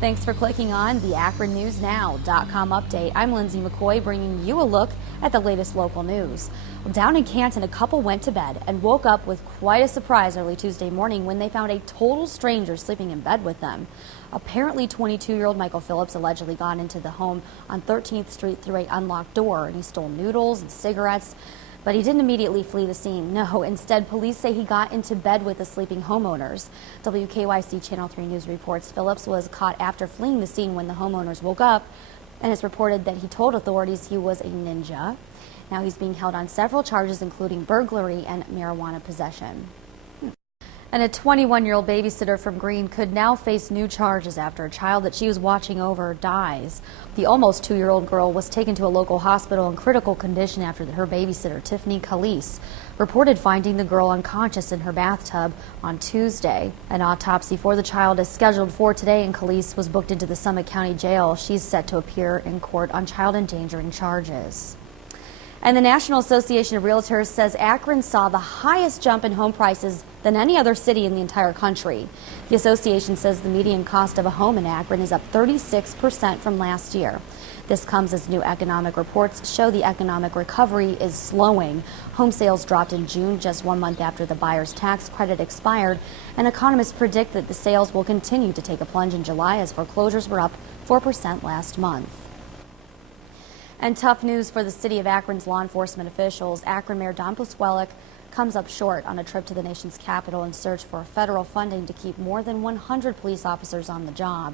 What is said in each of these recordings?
Thanks for clicking on the AkronNewsNow.com update. I'm Lindsay McCoy bringing you a look at the latest local news. Well, down in Canton, a couple went to bed and woke up with quite a surprise early Tuesday morning when they found a total stranger sleeping in bed with them. Apparently, 22-year-old Michael Phillips allegedly got into the home on 13th Street through an unlocked door, and he stole noodles and cigarettes. But he didn't immediately flee the scene. No, instead, police say he got into bed with the sleeping homeowners. WKYC Channel 3 News reports Phillips was caught after fleeing the scene when the homeowners woke up, and it's reported that he told authorities he was a ninja. Now he's being held on several charges, including burglary and marijuana possession. And a 21-year-old babysitter from Greene could now face new charges after a child that she was watching over dies. The almost 2-year-old girl was taken to a local hospital in critical condition after her babysitter, Tiffany Calise, reported finding the girl unconscious in her bathtub on Tuesday. An autopsy for the child is scheduled for today, and Calise was booked into the Summit County Jail. She's set to appear in court on child endangering charges. And the National Association of Realtors says Akron saw the highest jump in home prices than any other city in the entire country. The association says the median cost of a home in Akron is up 36% from last year. This comes as new economic reports show the economic recovery is slowing. Home sales dropped in June, just 1 month after the buyer's tax credit expired, and economists predict that the sales will continue to take a plunge in July as foreclosures were up 4% last month. And tough news for the city of Akron's law enforcement officials. Akron Mayor Don Pluskwellic comes up short on a trip to the nation's capital in search for federal funding to keep more than 100 police officers on the job.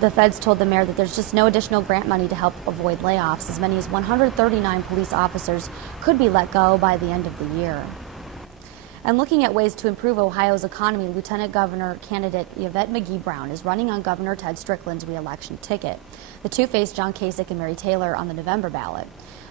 The feds told the mayor that there's just no additional grant money to help avoid layoffs. As many as 139 police officers could be let go by the end of the year. And looking at ways to improve Ohio's economy, Lieutenant Governor candidate Yvette McGee-Brown is running on Governor Ted Strickland's re-election ticket. The two face John Kasich and Mary Taylor on the November ballot.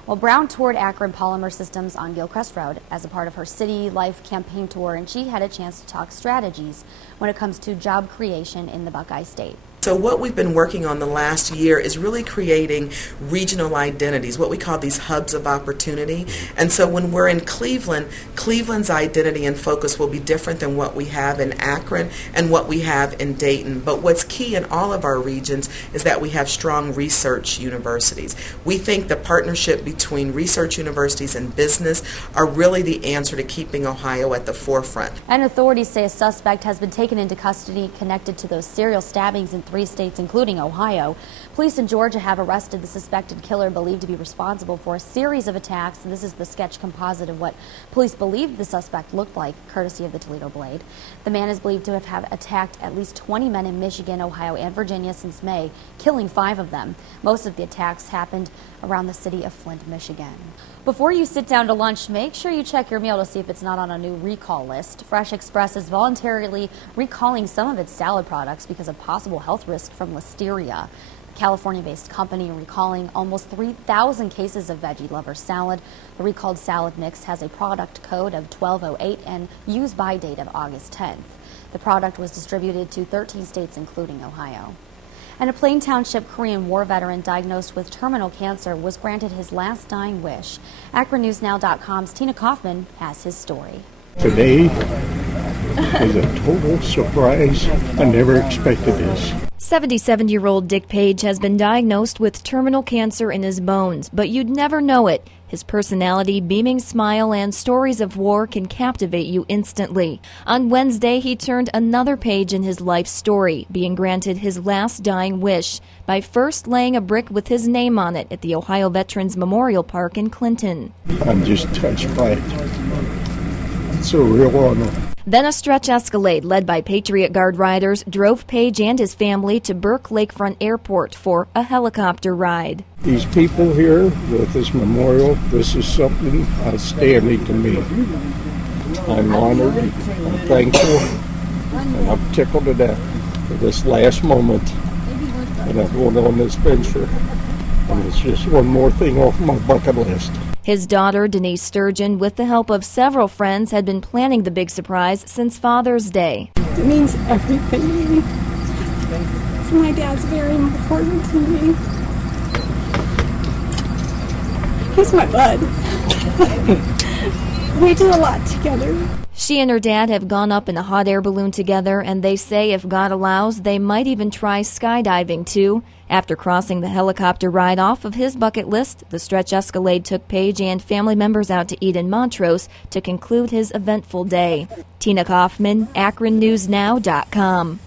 Well, Brown toured Akron Polymer Systems on Gilchrist Road as a part of her City Life campaign tour, and she had a chance to talk strategies when it comes to job creation in the Buckeye State. So what we've been working on the last year is really creating regional identities, what we call these hubs of opportunity. And so when we're in Cleveland, Cleveland's identity and focus will be different than what we have in Akron and what we have in Dayton. But what's key in all of our regions is that we have strong research universities. We think the partnership between research universities and business are really the answer to keeping Ohio at the forefront. And authorities say a suspect has been taken into custody connected to those serial stabbings in 3 states, including Ohio. Police in Georgia have arrested the suspected killer believed to be responsible for a series of attacks, and this is the sketch composite of what police believed the suspect looked like, courtesy of the Toledo Blade. The man is believed to have attacked at least 20 men in Michigan, Ohio, and Virginia since May, killing 5 of them. Most of the attacks happened around the city of Flint, Michigan. Before you sit down to lunch, make sure you check your meal to see if it's not on a new recall list. Fresh Express is voluntarily recalling some of its salad products because of possible health risk from listeria. The California-based company recalling almost 3,000 cases of Veggie Lover salad. The recalled salad mix has a product code of 1208 and use-by date of August 10th. The product was distributed to 13 states, including Ohio. And a Plain Township Korean War veteran diagnosed with terminal cancer was granted his last dying wish. AkronNewsNow.com's Tina Kaufman has his story. Today is a total surprise. I never expected this. 77-year-old Dick Page has been diagnosed with terminal cancer in his bones, but you'd never know it. His personality, beaming smile, and stories of war can captivate you instantly. On Wednesday, he turned another page in his life story, being granted his last dying wish by first laying a brick with his name on it at the Ohio Veterans Memorial Park in Clinton. I'm just touched by it. It's a real honor. Then a stretch Escalade led by Patriot Guard riders drove Page and his family to Burke Lakefront Airport for a helicopter ride. These people here with this memorial, this is something outstanding to me. I'm honored, I'm thankful, and I'm tickled to death for this last moment that I'm going on this venture. And it's just one more thing off my bucket list. His daughter, Denise Sturgeon, with the help of several friends, had been planning the big surprise since Father's Day. It means everything to me. So my dad's very important to me. He's my bud. We did a lot together. She and her dad have gone up in a hot air balloon together, and they say if God allows, they might even try skydiving too. After crossing the helicopter ride off of his bucket list, the Stretch Escalade took Paige and family members out to eat in Montrose to conclude his eventful day. Tina Kaufman, AkronNewsNow.com.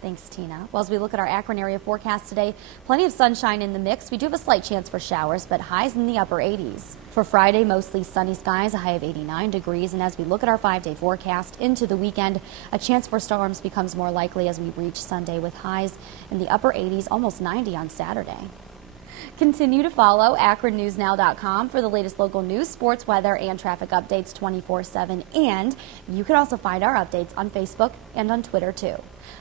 Thanks, Tina. Well, as we look at our Akron area forecast today, plenty of sunshine in the mix. We do have a slight chance for showers, but highs in the upper 80s. For Friday, mostly sunny skies, a high of 89 degrees. And as we look at our 5-day forecast into the weekend, a chance for storms becomes more likely as we reach Sunday with highs in the upper 80s, almost 90 on Saturday. Continue to follow AkronNewsNow.com for the latest local news, sports, weather, and traffic updates 24/7. And you can also find our updates on Facebook and on Twitter, too.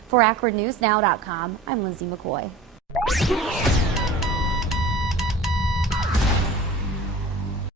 For AkronNewsNow.com, I'm Lindsay McCoy.